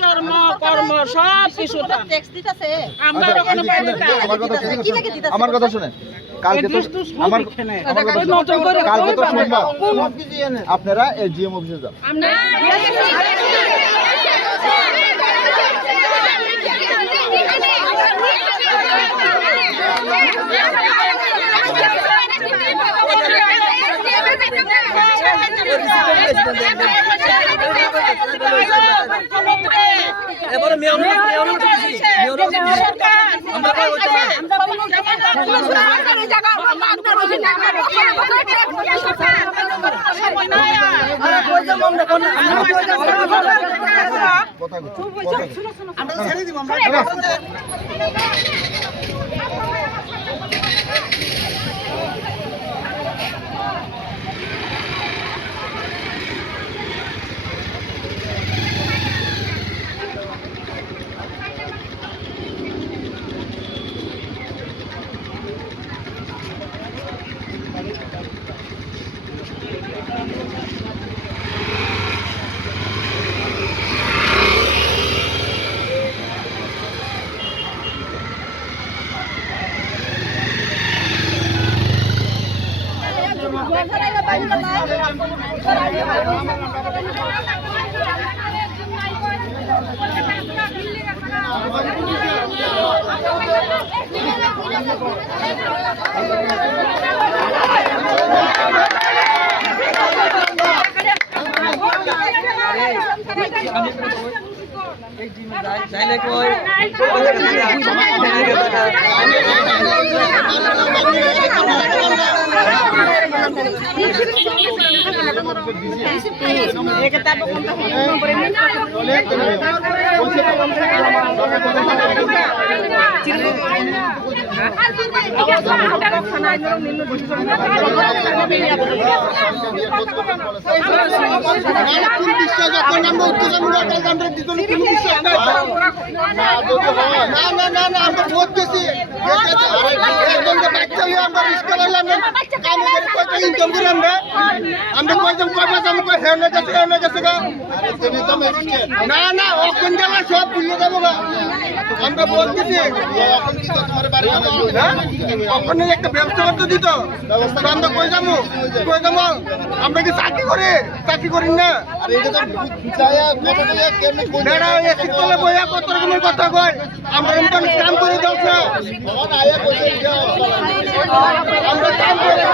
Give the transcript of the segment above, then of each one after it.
জন্ম কর্ম সব কিছু আমার কথা শুনে কালকে তো আপনারা জিএম অফিসে যান। এবারে মেয়র সব ভুলে যাবো আমরা বলতেছি ওখানে একটা ব্যবস্থা করতে দিত আমরা কই যাবো আমরা কি চাকরি করি না শীতকালে বইয়া কত রকমের কথা কয় আমরা এমন কাম করে যাচ্ছে আমরা কাম করে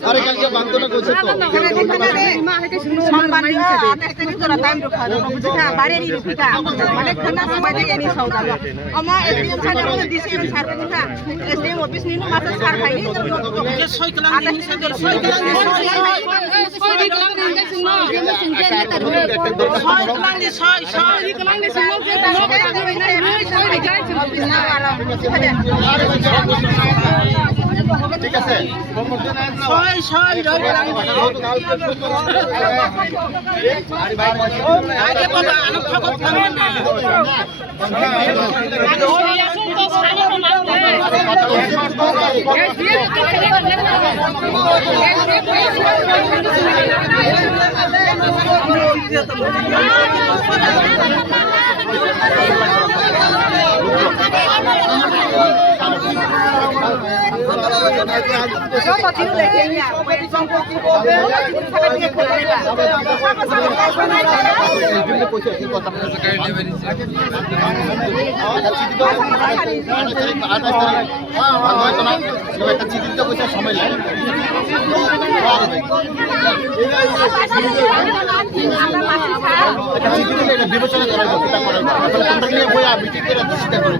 আরে কালকে বান্ধব না কইছে তো সম্মান দিছে একটা তোরা টাইম রাখা বুঝছা বাড়ির রুপিকা মানে খানা সময় থেকে নি সৌদা আমা এসডিএম সাহেব আমাদের ডিসিএম স্যার কথা এসডিএম অফিস নিনো মাথা স্যার খাইনি যে সৈকলাং দিন সৈকলাং ঠিক আছে সময় লাগে একটা চিঠি দিলে এটা বিবেচনা করা হবে এটা করা হবে আসলে তোমরা নিয়ে বইয়া মিটিং করে চিন্তা করে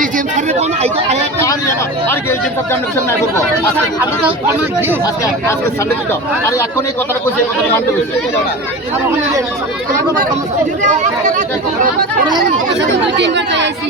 এই যে স্যারের কোন আইটা আয়া কার না আর গেল যে সব কন্ডিশন নাই বলবো আজকে আমরা অনেক ভিউ আজকে সানডে দিও আর এখন এই কথাটা কইছে কথা মানতে কইছে কিংবার চাইছি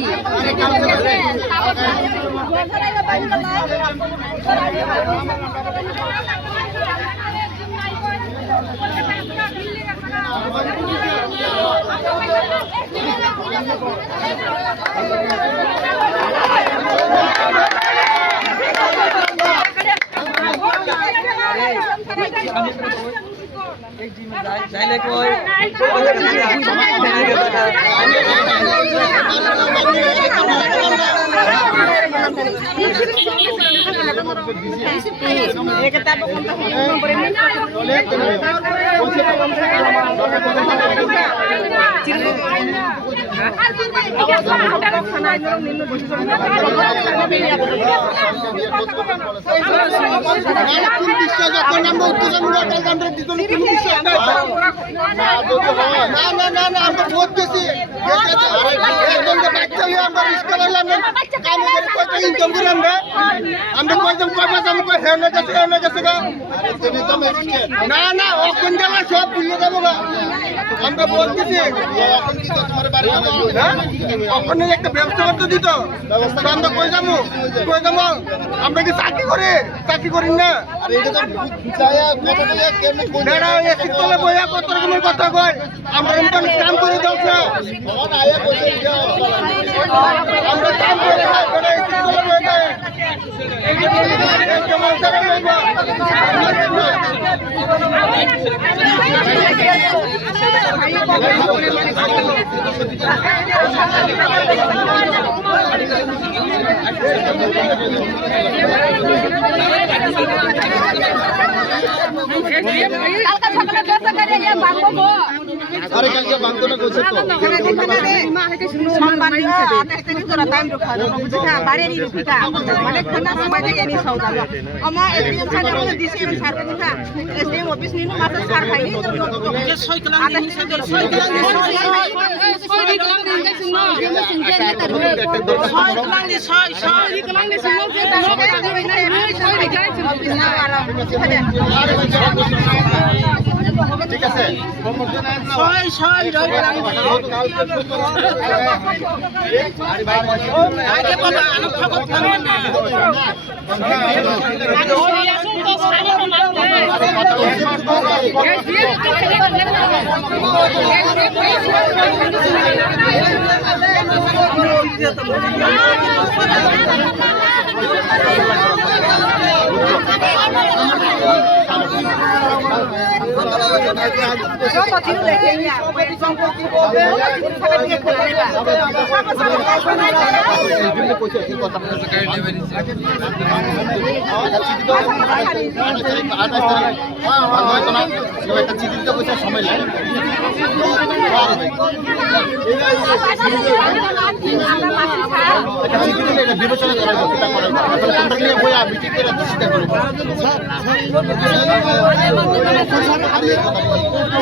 না না অখন গেলে সব ভুলে যাবো না আমরা বলতেছি অখন একটা ব্যবস্থা করতে দিত আমরা কই যাবো আমরা কি চাকরি করি না শীতকালে বইয়া কত রকমের কথা কয় আমরা কাম করে দাও না আমরা কাম করে কালকা সকালে দশটা করে ইয়ে বাঁধবো গো আরে কালকে বাংলা না কইছে তো সোমবার দিন 28 তারিখ ধরে টাইম রাখা যাবে বুঝছা বাড়িরই রুপিকা মানে খানা সময় থেকে এনি সৌদা আমা এসডিএম সাহেব আমাদের ডিসিএম স্যার কথা এসডিএম অফিস নিনো মাত্র স্যার ভাই যে 6 কিলো দিন সাথে 6 কিলো ঠিক আছে সময় লাগে একটা চিঠি দিলে এটা বিবেচনা করা হবে এটা করা হবে আসলে তোমরা নিয়ে বইয়া মিটিং করে চিন্তা করে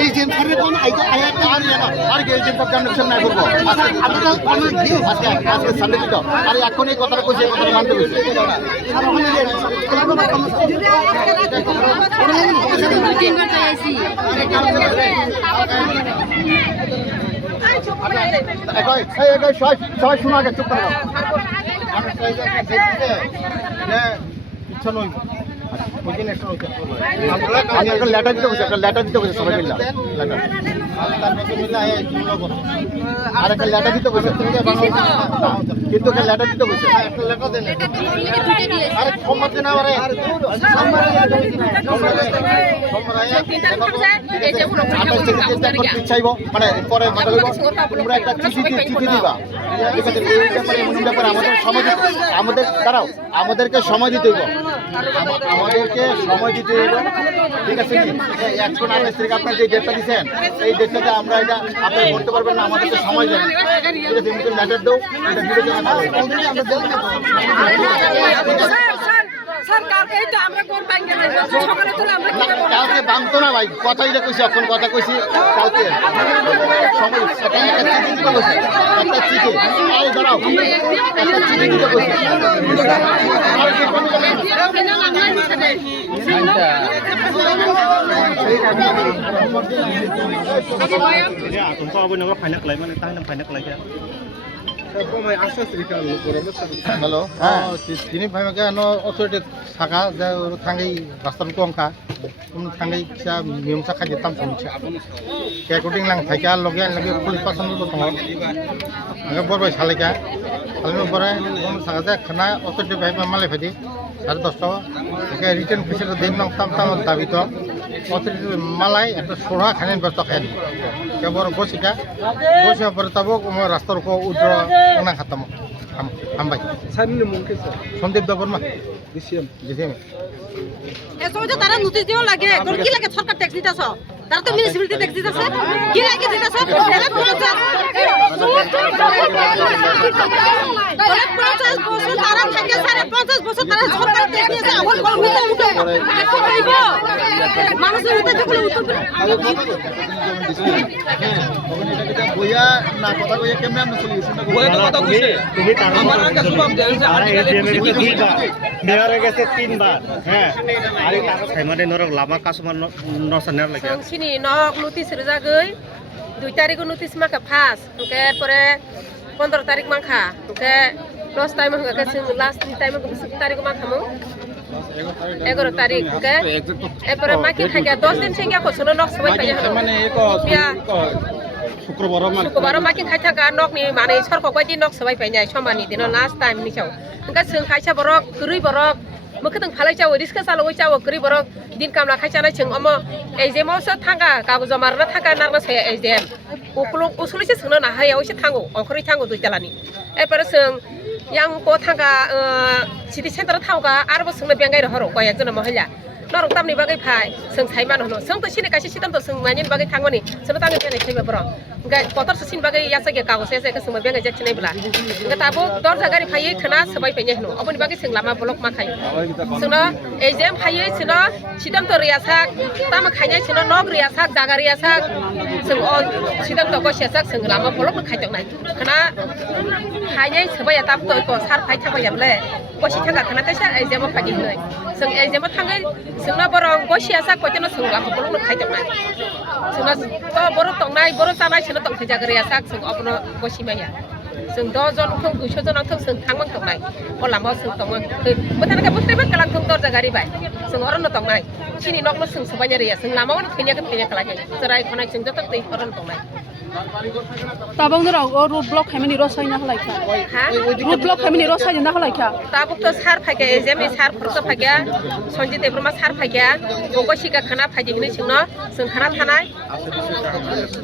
এই যে স্যারের কোন আইটা আয়া কার না আর গেল যে সব কন্ডিশন নাই বলবো আজকে আমরা অনেক ভিউ আজকে সানডে দিও আর এখন এই কথাটা কইছে কথা মানতে কইছে কিংবার চাইছি সবাই শোনা গে চুপ করে ইচ্ছা নয় লেটার দিতে বসে একটা লেটার দিতে বসে সবাই মিলে আর একটা লেটার দিতে বসে কিন্তু একটা লেটার দিতে বসে চাইব মানে পরে তোমরা একটা চিঠি দিবা ঠিক আছে এই ব্যাপারে আমাদের সময় আমাদের দাঁড়াও আমাদেরকে সময় দিতে হইব আমাদেরকে সময় দিতে হইব ঠিক আছে কি এখন 28 তারিখ আপনার যে ডেটটা দিচ্ছেন এই ডেটটাতে আমরা এটা আপনি করতে পারবেন না আমাদেরকে সময় দেন ঠিক আছে লেটার দাও এটা বিবেচনা করবো কালকে বাংতো না ভাই কথা এটা কইছি এখন কথা কইছি কালকে সময় একটা চিঠি দিতে কইছি একটা চিঠি এই দাঁড়াও একটা চিঠি দিতে কইছি হ্যালো হ্যাঁ তিনি ভাইমাকে অথরিটি থাকা যে থাঙ্গাই রাস্তার কংকা থাঙ্गाই फिसा मिमसा खादि ताम समसे केकुटिं लां थाइका लगे पुलिस पासन दङ आङो बरबाय सालायका सालायनो परे सागा खाना अथरिटी भाइमा मालाय फादि 10:30 के रिटर्न फैसा देम नां ताम ताम दाबि तो अथरिटी मालाय একটা সোড়া খানেন ব্যস্ত খায় के बर बसिका बसिया परे ताबो रास्तार को उद्र ना खाताम हामबाय सारनि मुंखे सन्दीप दबरमा डिसिएम এসময় তারা নোটিশ দিব লাগে তোর কি লাগে সরকার ট্যাক্স দিতেছ তারা তো মিউনিসিপালিটি ট্যাক্স দিতেছে কি লাগে দিতেছ তাহলে 50 বছর তারা থাকে স্যার 50 বছর তারা সরকার ট্যাক্স দিয়েছে এখন উঠে এখন হইব মানুষের উঠে যেগুলো উঠবে বইয়া না কথা কইয়া কেমনে আমরা সলিউশনটা বইয়া কথা কইছে আমার আগে সব দেনছে আর এটিএম এর কাছে দুইবার মেয়রের কাছে তিনবার হ্যাঁ আর টাকা খাইমাদে নরক লামা কাস্টমার নসানার লাগে সিনি নক নোটিস রেজাগৈ 2 তারিখ নোটিস মাখা ফাস ওকে পরে 15 তারিখ মাখা ওকে 10 টাইম ওকে লাস্ট টাইম 20 তারিখ মাখামু 11 তারিখ ওকে এরপরে মাকি থাকে 10 দিন সিঙ্গা কছন নক সবাই পাই মানে শুক্রবার মাকি খাই থাকা নক নি মানে সরকার কয়দি নক সবাই পাই নাই সমানি দিন লাস্ট টাইম নি চাও ওকে जों খাইছা বরক গরুই বরক মখতং ফালাই চাও রিস্কা চালওই চাও গরি বরক দিন কামলা খাইছা নাই जों अम एजेमावसो थांगा कागज मारना थांगा नारना से एजेम उसुलिसे सोंनो ना हायाव एसे थांगो अंखरि थांगो दुइतालानि एपारे जों yang ko थांगा सिटी सेन्टार थावगा आरो सोंनो बेंगाय हरो कयक जन महिला नरक तामनि बागै फाय जों साइमान होनो जों तो सिने कासे सितम तो जों मानि बागै थांगोनि जों तामनि बेने खैबा बर गाय पतर सिन बागै यासा गे कागज एसे के जों बेंगाय जाथिनाय बला गताबो दरजा गारि फायै थना सबाय फैनाय होनो अबनि बागै जों लामा ब्लक मा खायो जोंनो एजेम फायै जोंनो सितम तो रियासा ताम खायनाय जोंनो नग रियासा जागा रियासा जों अन सितम तो गसेसा जों लामा ब्लक खायदोंनाय खना हायनाय सबाय ताब तो सार फाय थाबायबले गसि थांगा खना तैसा एजेम फायै होय जों एजेम थाङै जोंना बर गसियासा कयतेनो जों लामा ब्लक खायदोंनाय जोंना तो बर तंनाय बर जानाय जोंनो तंखै जागरियासा जों अबनो गसिमाया जों 10 जन खौ 200 जन खौ जों थांमोन तंनाय अ लामाव जों तंमोन बोथानका बोथ्रेबा कलां थं दरजा गारि बाय जों अरन तंनाय सिनि नकनो जों सबाय रिया जों लामाव फैनायखौ फैनाय खालागे जराय खनाय जों जत दै अरन तंनाय ताबंगराव रोड ब्लक खामिनि रसायना हलायखा हा रोड ब्लक खामिनि रसायना हलायखा ताबुक तो सार फागे एजेम सार फरस फागे संजि देब्रमा सार फागे गगसिगा खाना फागे हिनि जोंनो जों खाना थानाय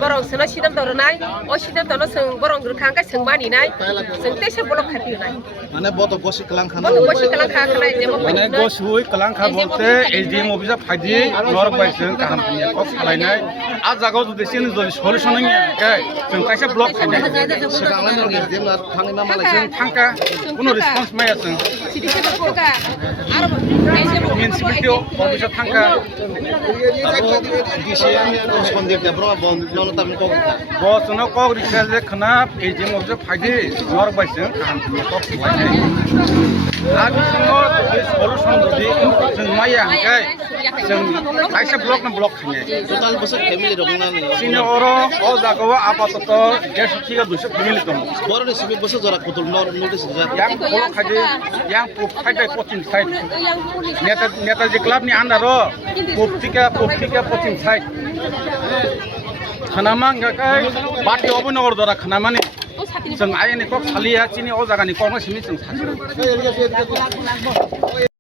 बरं सोना सिदम दरनाय अ सिदम दनो जों बरं ग्रखांगा जों मानिनाय जों तेसे ब्लक खाफिनाय মানে বত বসি কলাং খানা बत गसि कलां खा खानाय एजेम মানে গসুই কলাংখা বলতে এসডিএম অফিসে ফাইদি নরক বাইসों কাহাম फानिया को खालायनाय आ जागाव जुदि सिन जुदि सलिउसन नङा जों कायसे ब्लक खायनाय সেবাংলা নরগের দেমলা থাঙ্গি না মালাইছেন जों थांका कुनो रिस्पन्स माया जों सिदि से बका आरो एजेम म्युनिसिपालिटी अफिसाव थांका ডিসিএম সন্দীপ দেবরা বন্ধ তাম কো बसनो को रिक्वेस्ट ले खना एजेम अफिसाव फाइदि नरक बाइसों काहाम फानिया को खालायनाय आरो जों सलिउसन जुदि जों माया हाय जों कायसे ब्लक ना ब्लक खायनाय টোটাল বছর ফ্যামিলি রংনানি सिने अरो अ जागाव आपातत 150 থেকে 200 ফ্যামিলি দङ বড় সিমি বছর জরা কুতুল নর নোটিস যা yang kolok kaje yang pupkai pocin site neta clubni andaro puptika pocin site khanama ngakai bati obunogor dora khanamani जों आयनि कक सालिया चिनि अ जागानि कक सिनि जों साथि